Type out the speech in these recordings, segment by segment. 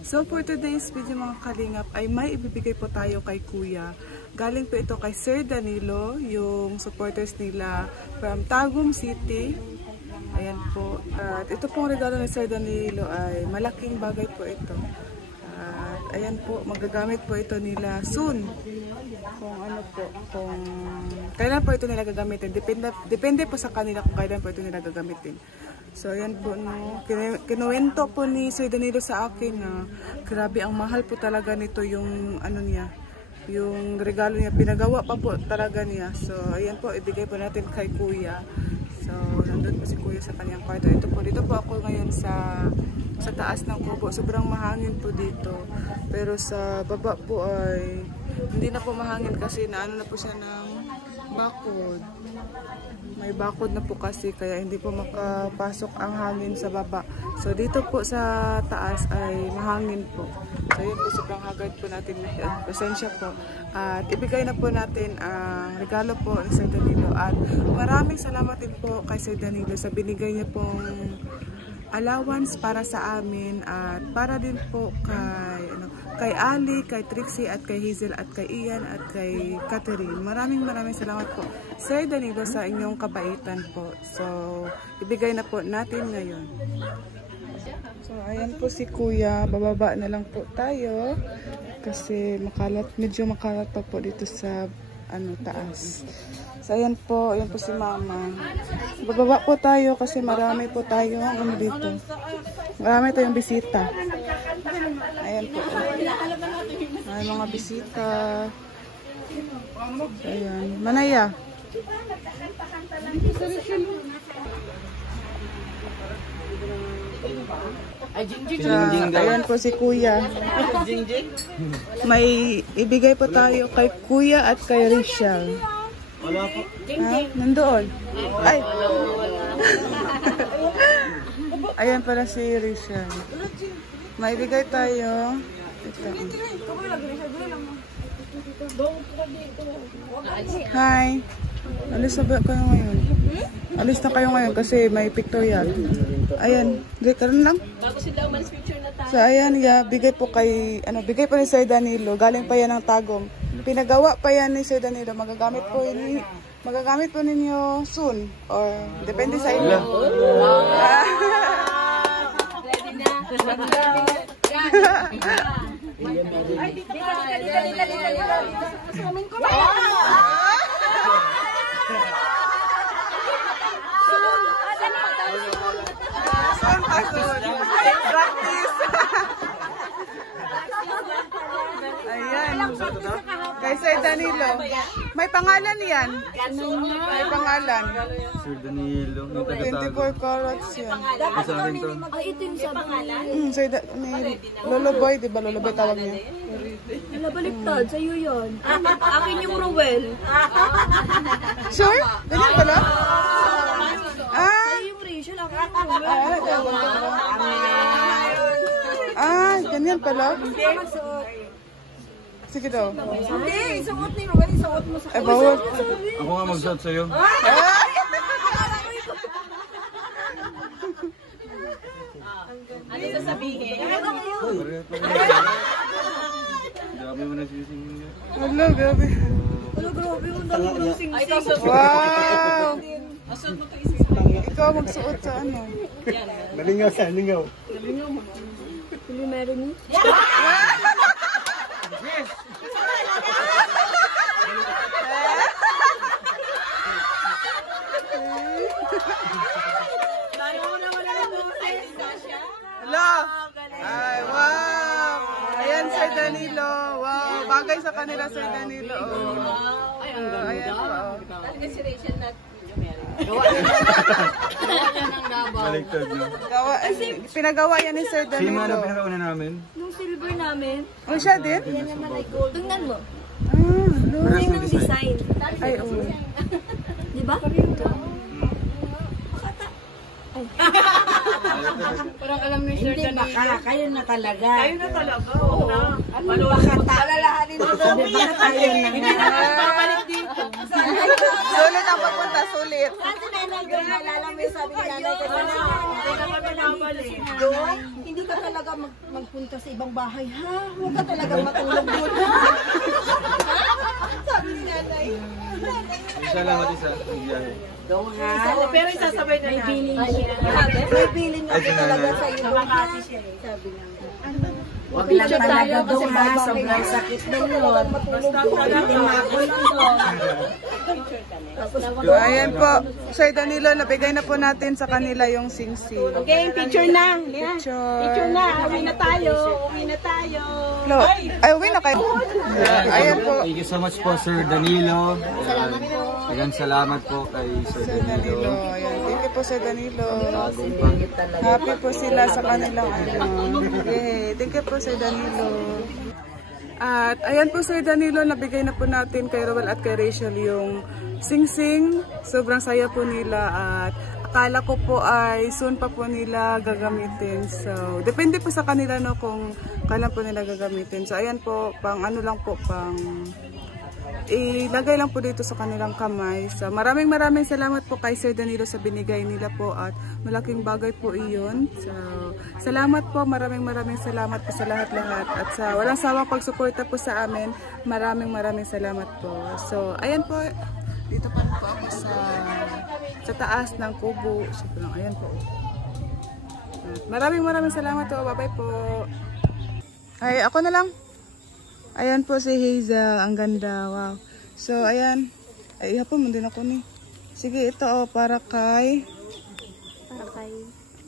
So for today's video mga kalingap ay may ibibigay po tayo kay Kuya. Galing po ito kay Sir Danilo, yung supporters nila from Tagum City. Ayan po. At ito pong regalo ni Sir Danilo ay malaking bagay po ito. At ayan po, magagamit po ito nila soon. Kung ano po, kung kailan po ito nila gagamitin. Depende po sa kanila kung kailan po ito nila gagamitin. So ayan po, no, kinuwento po ni Sir Danilo sa akin na grabe ang mahal po talaga nito yung ano niya, yung regalo niya, pinagawa pa po talaga niya. So ayan po, ibigay po natin kay Kuya. So nandun po si Kuya sa kanyang kwarto. Ito po, dito po ako ngayon sa taas ng kubo. Sobrang mahangin po dito. Pero sa baba po ay hindi na po mahangin kasi naano na po siya ng bakod. May bakod na po kasi kaya hindi po makapasok ang hangin sa baba. So dito po sa taas ay mahangin po. So yun po, sobrang hagad po natin ngayon. Pasensya po. At ibigay na po natin ang regalo po ni Sir Danilo. At maraming salamat din po kay Sir Danilo sa binigay niya pong allowance para sa amin at para din po kay Ali, kay Trixie at kay Hazel at kay Ian at kay Catherine. Maraming salamat po Sir Danilo sa inyong kabaitan po. So ibigay na po natin ngayon. So ayan po si Kuya, bababa na lang po tayo kasi medyo makalat pa po dito sa taas. So ayan po si Mama. Bababa po tayo kasi marami po tayo dito. Marami tayong bisita. Ayan po. May mga bisita. Ayan. Manaya. Ayan po si Kuya. May ibigay po tayo kay Kuya at kay Rachel. Nandoon. Ay. Ayan pala si Rachel. May ibigay tayo. Ito. Hi. Alis na ba kayo ngayon? Alis na kayo ngayon kasi may pictorial. Ayan, karon lang. So ayan, bigay po bigay po ni Sir Danilo. Galing pa yan ng Tagum. Pinagawa pa yan ni Sir Danilo. Magagamit po ninyo soon or depende sa inyo. Ready na. Ay, dito ka. Ayan. Kay Sir Danilo. May pangalan yan. May pangalan. Sir Danilo. 24 carats yan. Ay, ito yung sa pangalan? Lolo Boy, di ba? Lolo Boy tawag niya. Nabaliktad, sa'yo yun. Akin yung Rowell. Sure? Ganyan pala? Sa'yo yung Rachel, akin yung Rowell. Ganyan pala? Sige daw. Hindi, isuot ni Rowell, isuot mo sa Eh, bawal. Ako nga mag-shot sa'yo. Ano sasabihin? Dami mo na sisingin niya. Hello, grabe. Ano, grabe yung dami mo sing-sing. Wow! Ikaw magsuot sa ano? Nalingaw sa lingaw. Hindi meron yun. Hello! Ay, wow! Ayan, Sir Danilo. Wow, bagay sa kanila, Sir Danilo. Ay, ang ganda. Ayan po. Talaga si Rachel na Baliktad niyo. Pinagawa yan ni Sir Sino ano Danilo. pinakauna namin? nung silver namin. Oh, siya din? Yan naman ay gold. Tingnan mo. Paras Yung may design. design. Ay, oo. Di ba? Parang alam ni Sir Danilo. Baka kayo na talaga. Kayo na talaga. Oo. Baka palalahanin mo. Baka tayo na nga. Babalik dito. Sulit ang pagpunta, sulit. Kasi nanay ko, naalala mo yung sabi ni nanay ko, doon, hindi ka talaga magpunta sa ibang bahay, ha? Huwag ka talaga matulog doon, ha? Sabi ni nanay. Salamat isa. Biyahe. Pero isasabay na natin. May bilin na talaga sa iyo doon, ha? Sabi niya. Huwag lang talaga doon, ha? Sobrang sakit doon yun. Basta wala So, ayan po, Sir Danilo, nabigay na po natin sa kanila yung sing-sing. Okay, picture na. Picture. Picture na. Uwi na tayo. Uwi na tayo. Ay, uwi na kayo. Ayan po. Thank you so much po, Sir Danilo. Salamat po. Ayan, salamat po kay Sir Sir Danilo. Danilo. Ayan. Thank you po, Sir Danilo. Bagong pa. Happy po sila sa kanilang ano. Yay. Thank you po, Sir Danilo. At ayan po, Sir Danilo, nabigay na po natin kay Rowell at kay Rachel yung sing-sing. Sobrang saya po nila at akala ko po ay soon pa po nila gagamitin. So, depende po sa kanila no kung kailan po nila gagamitin. So, ayan po, pang ano lang po, pang ilagay lang po dito sa kanilang kamay. So, maraming salamat po kay Sir Danilo sa binigay nila po at malaking bagay po iyon. So, salamat po, maraming salamat po sa lahat-lahat at sa walang sawang pagsuporta po sa amin. Maraming salamat po. So, ayan po, dito pa po ako sa taas ng kubo. So, ayan po. Maraming salamat po. Bye-bye po. Ay, ako na lang. Ayan po si Hazel, ang ganda, wow. So, ayan. Ay, hapon mo din ako ni. Sige, ito para kay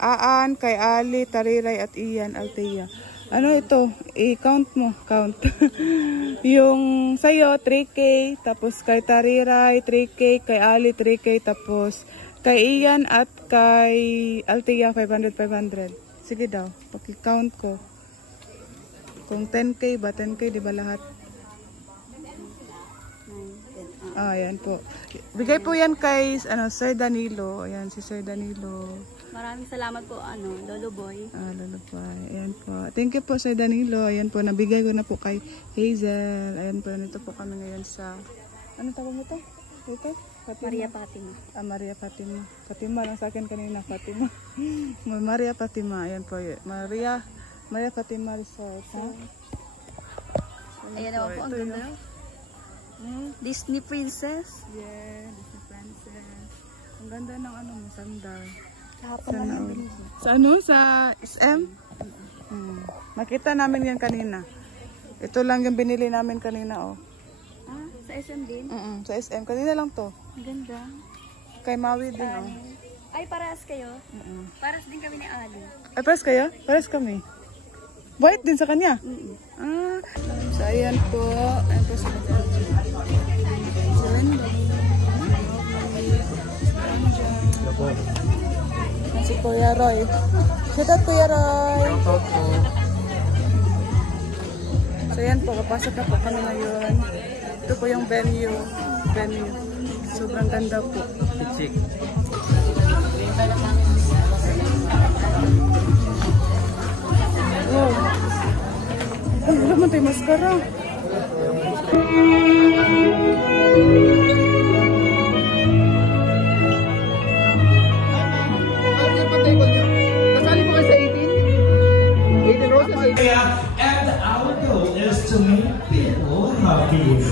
Aan, kay Ali, Tariray, at Ian, Althea. Ano ito? I-count mo, count. Yung sa'yo, 3K, tapos kay Tariray, 3K, kay Ali, 3K, tapos kay Ian at kay Althea, 500. Sige daw, paki-count ko. Kung 10K ba? 10K, di ba lahat? Ayan po. Bigay po yan kay Sir Danilo. Ayan, si Sir Danilo. Maraming salamat po, Lolo Boy. Lolo Boy. Ayan po. Thank you po, Sir Danilo. Ayan po, nabigay ko na po kay Hazel. Ayan po, nito po kami ngayon sa... Ano tawag mo ito? Ito? Fatima. Maria Fatima. Maria Fatima. Fatima lang sa akin kanina, Fatima. Maria Fatima. Ayan po. Maria Fatima Resort, ha? Ayan naman po, ang ganda. Disney Princess. Yeah, Disney Princess. Ang ganda ng sandal. Sa Sa SM? Makita namin yan kanina. Ito lang yung binili namin kanina, oh. Sa SM din? Sa SM. Kanina lang to. Ang ganda. Kay Maui din, oh. Ay, paras kayo? Paras din kami ni Ali. Ay, pares kayo? Pares kami. White din sa kanya? So, ayan po. Ayan po sa si Kuya Roy. Shout out, Kuya Roy. So, ayan po. Kapasok na po kami ngayon. Ito po yung venue. Sobrang ganda po. Chick. Wow. Ang naman tayo maskara. Kasali po kayo sa 18? 18 roses? And our goal is to make people happy.